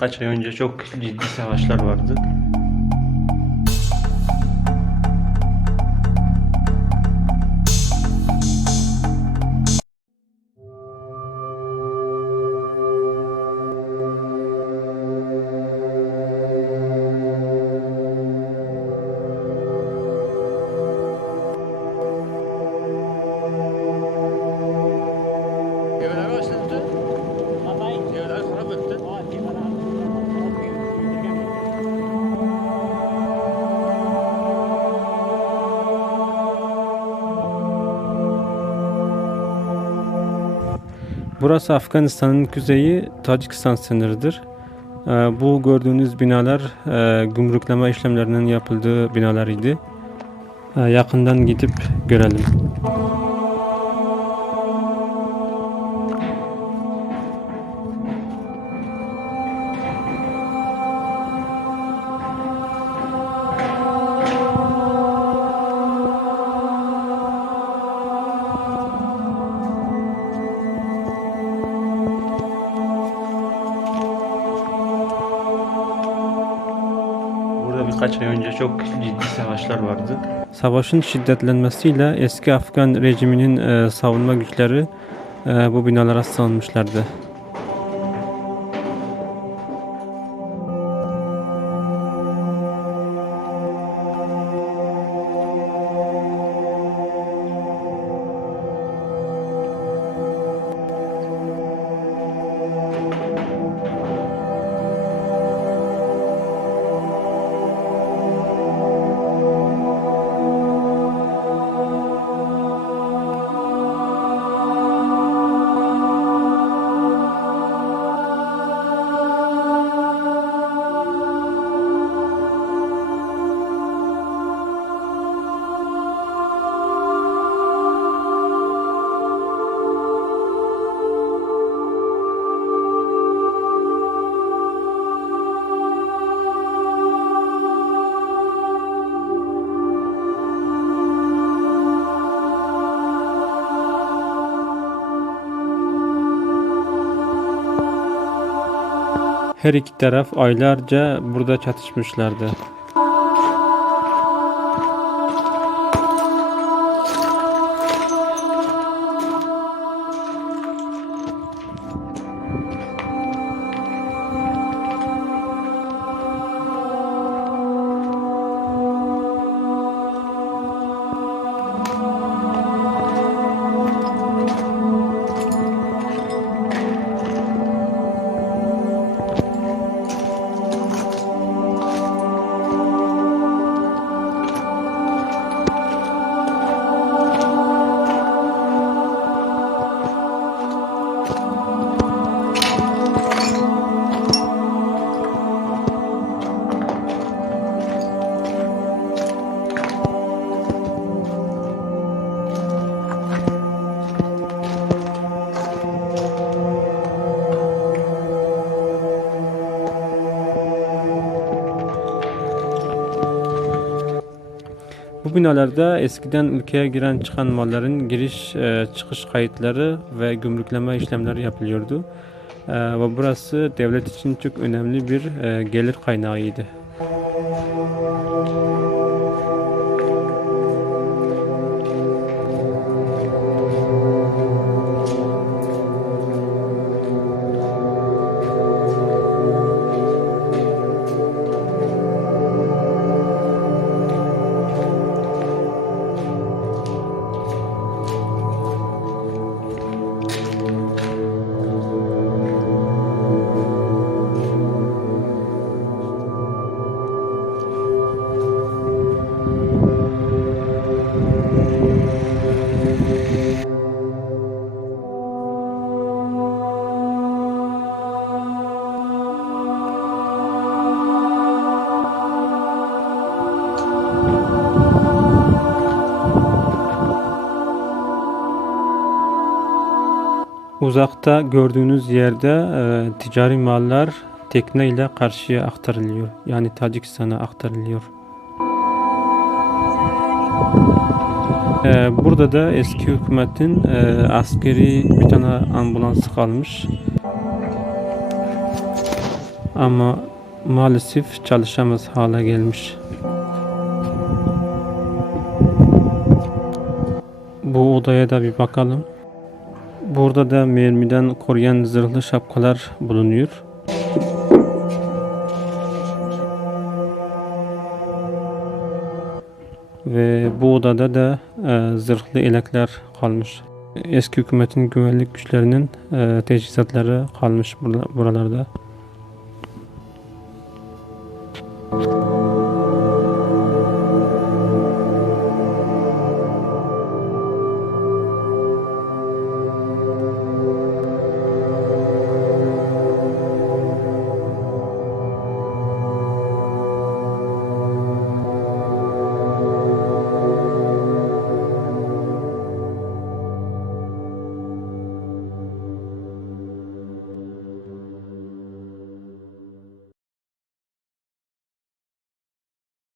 birkaç ay önce çok ciddi savaşlar vardı. Burası Afganistan'ın kuzeyi Tacikistan sınırıdır. Ee, Bu gördüğünüz binalar e, gümrükleme işlemlerinin yapıldığı binalar idi. Ee, Yakından gidip görelim. Birkaç ay önce çok ciddi savaşlar vardı. Savaşın şiddetlenmesiyle eski Afgan rejiminin e, savunma güçleri e, bu binalara sığınmışlardı. Her iki taraf aylarca burada çatışmışlardı. Bu binalarda eskiden ülkeye giren çıkan malların giriş e, çıkış kayıtları ve gümrükleme işlemleri yapılıyordu. E, ve burası devlet için çok önemli bir e, gelir kaynağıydı. Uzakta gördüğünüz yerde e, ticari mallar tekne ile karşıya aktarılıyor. Yani Tacikistan'a aktarılıyor. E, burada da eski hükümetin e, askeri bir tane ambulans kalmış. Ama maalesef çalışamaz hale gelmiş. Bu odaya da bir bakalım. Burada da mermiden koruyan zırhlı şapkalar bulunuyor. Ve bu odada da e, zırhlı elekler kalmış. Eski hükümetin güvenlik güçlerinin e, teçhizatları kalmış buralarda.